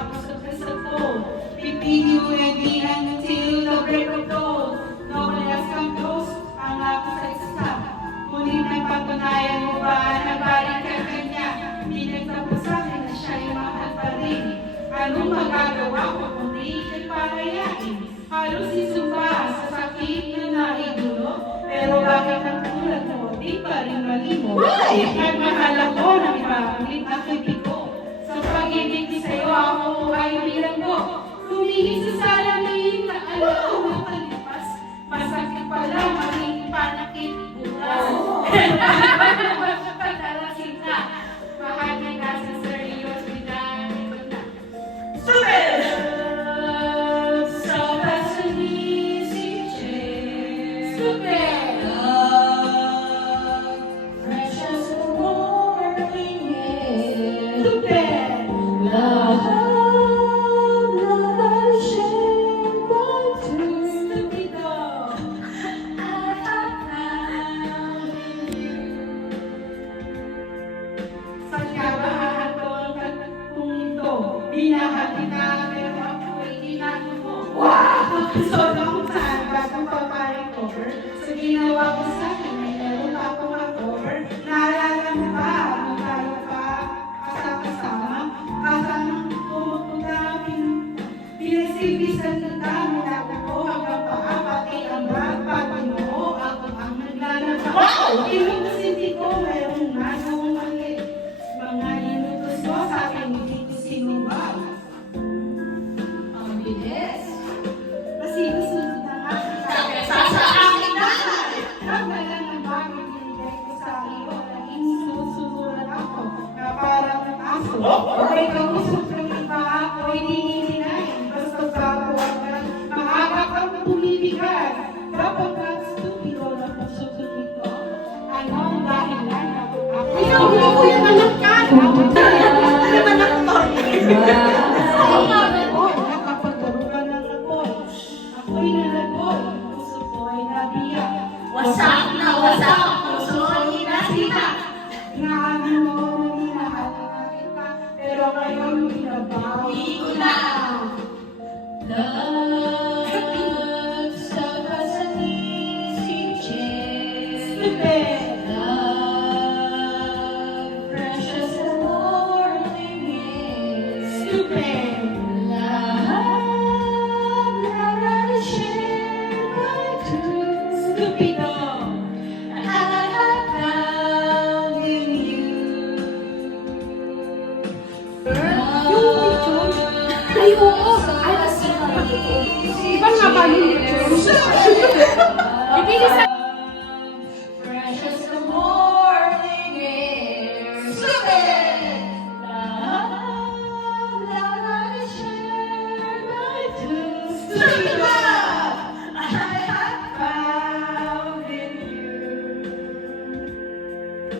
tapos sa presagpo. Keeping you ready until the break of dawn. No one else come close, ang ako sa isa. Muling napatunayan mo ba na balik ka kanya? Hindi nagtapos sa akin na siya yung mahal pa rin. Anong magagawa ko kung di ika'y palayain? Halos isumba sa sakit na naidulo. Pero bakit ang tulad mo, di pa rin malimo? At mahal ako ng ipapalit ang ibig ko. Sa pag-ibig sa'yo ako ay bilanggo. Tumingin sa salamin na alam na kalipas. Masakit pala maging panakit bukas. Pagdalasin na, mahagin na sa seryoso na. Stupid! So that's an easy change. Stupid! Love, precious and morning air. Stupid! Love. Binahan kita, pero ako ay ginano mo. Wow! So long time bago pa ma-recover. Sa ginawa ko sa akin, may meron ako ma-cover. Naalala mo ba, nung tayo pa kasama? Kasamang pumupunta, pinasibisan kita, minako ko hanggang paa, pati ang bagpati mo, ako ang naglalaba. Wow! Inuusin ko, mayroong nagawang mali. Mga inutos ko sa akin, hindi ko sinumbag. Ang bilis. Masinusunod na nga. Sa akin na! Nagdala ng bagay binigay ko sa iyo. Naging sinusunuran ako na parang aso. Okay, kausap ng iba ako, hindi hininayin. Basta bago ang maaga kang bumibigat. Dapat ang stupido na puso-tuloy ko. Ano ang dahilan ako? Ikaw ko yung anak ka! Wasak na wasak, puso ay nasira. Inamin mo na minahal kita, pero ngayon binabawi ko na. Love, sabas ang easy change. Stupid. Love, precious and morning air. Stupid. Love, love and share my truth. Stupido. Ay, oo! Ay, kasi iba nga ba yung Ibilis sa... Precious the morning air. Stupid! Love, love, I share my truth. Stupid! I have found in you.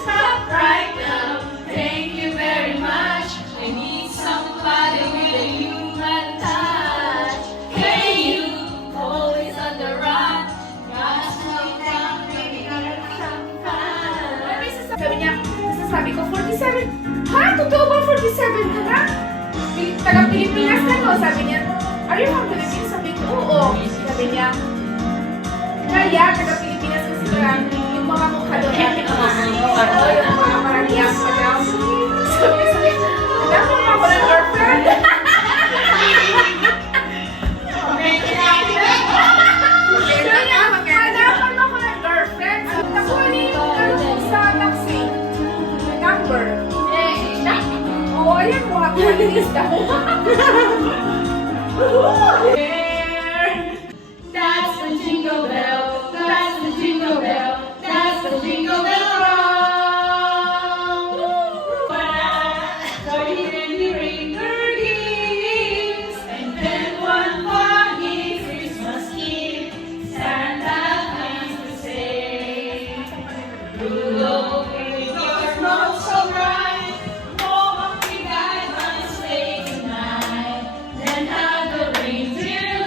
Stop right now. Thank you very much. I need somebody with a human touch. Hey, you, always on the run. Gotta slow down, baby, gotta have some fun. Sabi niya, sabi ko, 47. Ha? Totoo ba 47 ka na? Taga-Pilipinas na no? Sabi niya, are you from Philippines? Sabi ko, oo. Sabi niya, kaya taga-Pilipinas kasi parang yung mga mukha doon natin yung mga parang young na daw. Sabi, dapat mo ako ng girlfriend. Hanapan ako ng girlfriend. Nakuha niyo yung sa taxi. Number. Oo, ayan mo. Ako ang lista mo. That's the jingle bell. That's the jingle bell. That's the jingle bell roll. So he really ring her gifts, and then one foggy Christmas Eve, Santa comes to say, Rudolph, with your nose so bright, oh, we guide my sleigh tonight. Then have the reindeer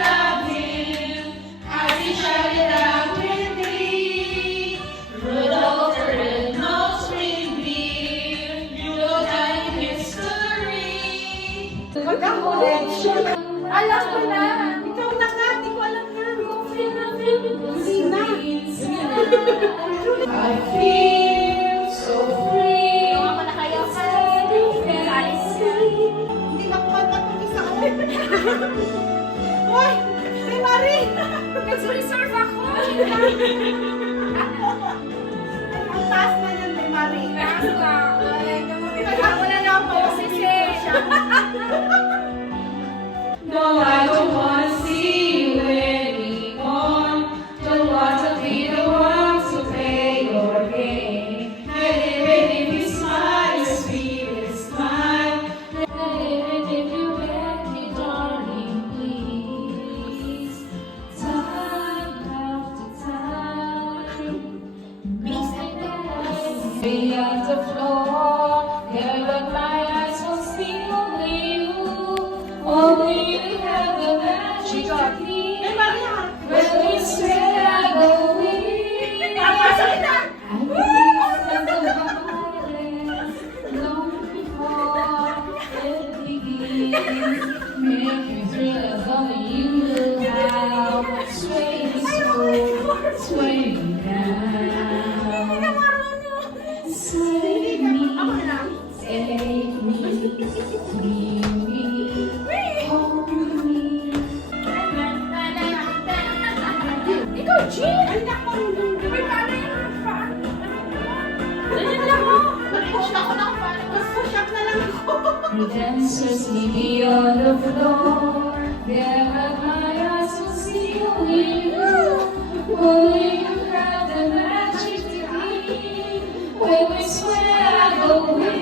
Wala na ako boses eh. No, I don't wanna see you anymore. Don't want to be the one to play your game. Even if you smile, your sweetest smile. Even if you let me, darling, please. Time after time. Stay on the floor, never my eyes will see only you. Only you have the magic technique. When we swear I go in. I believe in the violence long before it begins. Make me thrill of only you know how. Sway me slow, sway me down. Save me, take me, leave me, hold me. Ikaw, Jean! Ay, naku! May paano yung paan? Ganyan lang mo! Nag-push na ako ng paan. Push up na lang ako. The dancers leave on the floor. There are my eyes will see only you. Only you have the magic technique. When we swear I go in,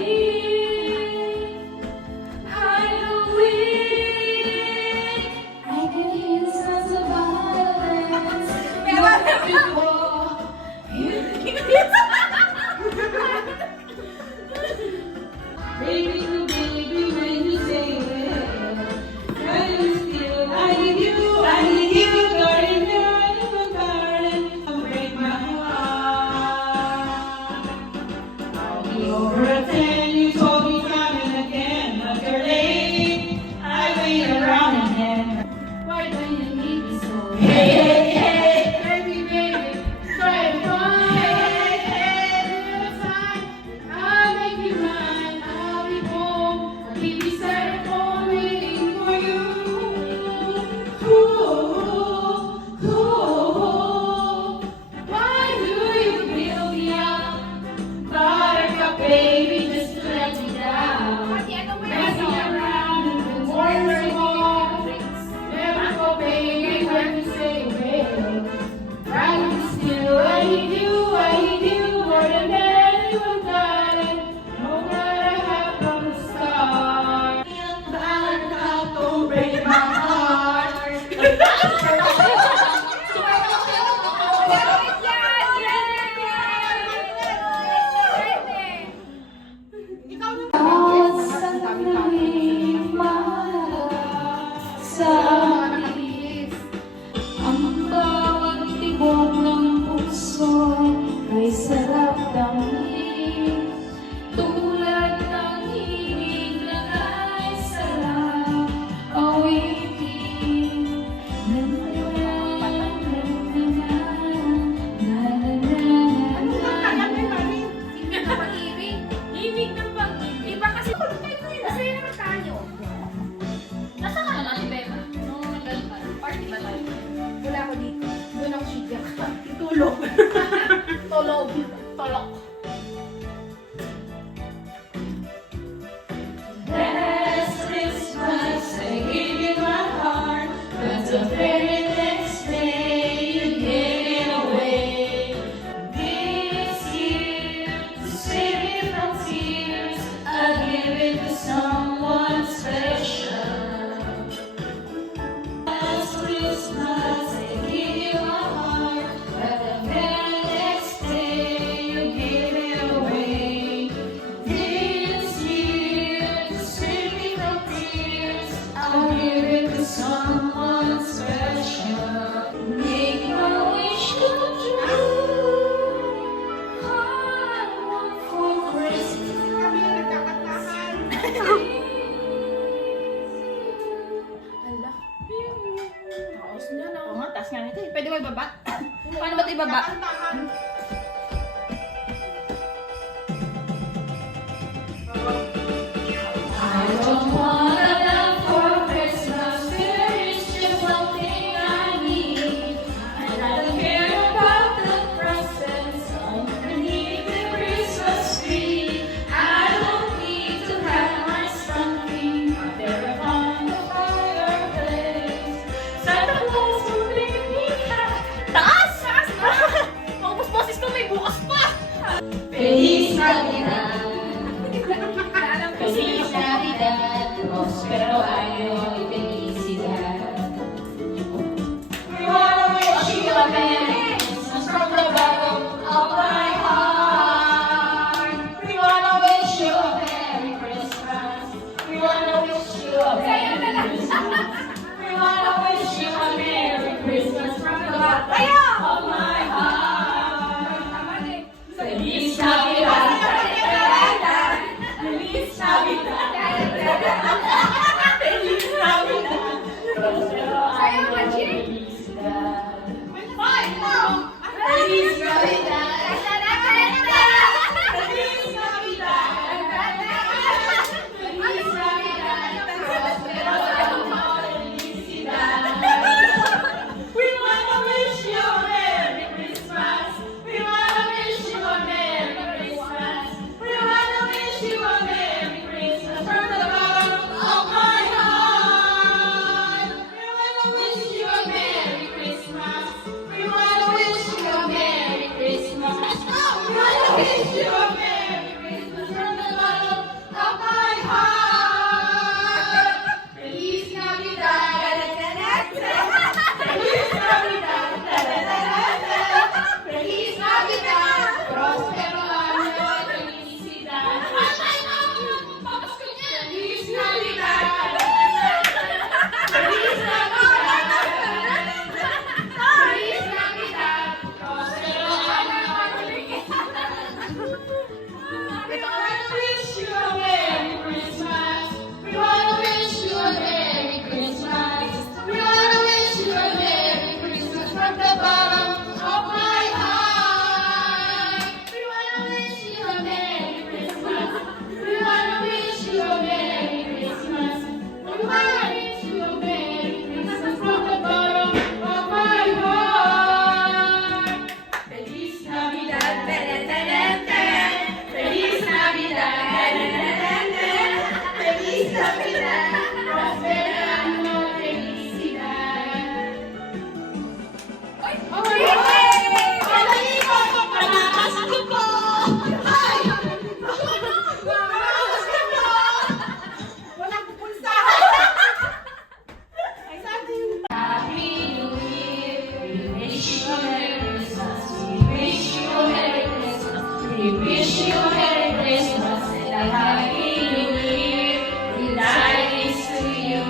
I go in. I can hear the sounds of violence. Long before baby, baby, when you say well, when you still, I need you, darling, you're in my garden, you break my heart. I'll be over at 10, you told me time and again, but you're late, I wait around again. Why do you need me so? Hey, hey, hey, baby, baby, try it on. Hey, hey, hey, little time, I'll make you mine, I'll be home, I'll be beside the phone waiting for you. Ooh, ooh, why do you build me up? Buttercup, baby, just to let me down. Ate, ano ba Mess yan? me around in the morning walk. Never go, baby, when you say well. Right still, I need you more than anyone got it. No matter how from the start. Buttercup, don't break my heart. Ang bawat tibok ng puso ay sarap damhin. Tulad ng higig na ay sarap awitin. Ibig ng pag-ibig. Iba kasi kulutay ko yun. Masaya naman tayo. Nasa ka na lang, Beba? Nung nag-ano ka, party ba tayo? Wala ko dito. Doon ako siya. Tulog. Tolog. Tolok. Last Christmas I gave you my heart, but the very next day you gave it away. This year, to save me from tears, I'll give it to someone special. Last Christmas I gave you my heart, but the very next day you gave it away. This year, to save me from tears, I'll give it to someone special. Make my wish come true. I want for Christmas. Kami yung nagkakatahan. Ala. Naos niya na. Oo nga, taas nga nito eh. Pwede mo ibaba? Paano ba ito ibaba? Nagkakantahan. I don't want a lot for Christmas. There is just one thing I need. I don't care about the presents underneath the Christmas tree. Navidad. Feliz Navidad, prospero año y felicidad. We wanna wish you a Merry Christmas from the bottom of my heart. We wanna wish you a Merry Christmas. We wanna wish you a Merry Christmas. We wanna wish you a Merry Christmas from the bottom of my heart. Feliz Navidad. Feliz Navidad. Feliz Navidad. Prospero año y felicidad. Feliz Navidad. Feliz Navidad. Feliz Navidad. Prospero año y felicidad. We wanna wish you a Merry Christmas. We wanna wish you a Merry Christmas. We wanna wish you a Merry Christmas from the bottom of my heart. We wanna wish you a Merry Christmas. We wanna wish you a Merry Christmas. We wanna wish you a Merry Christmas from the bottom of my heart. Feliz Navidad. Feliz Navidad. Feliz Navidad. Prospero año y felicidad. Feliz Navidad. Feliz Navidad. Feliz Navidad. Prospero año y felicidad. We wanna wish you a Merry Christmas. We wanna wish you a Merry Christmas. We wanna wish you a Merry Christmas from the bottom of my heart. We wanna wish you a Merry Christmas. We wanna wish you a Merry Christmas. We wanna wish you a Merry Christmas from the bottom of my heart. Feliz Navidad. Feliz Navidad. Feliz Navidad. Prospero año y felicidad. Happy New Year. We wish you a Merry Christmas. We wish you a Merry Christmas. We wish you a Merry Christmas and a Happy New Year. Good tidings to you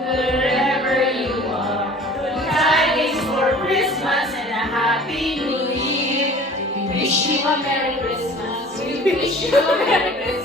wherever you are. Good tidings for Christmas and a Happy New Year. We wish you a Merry Christmas. We wish you a Merry Christmas.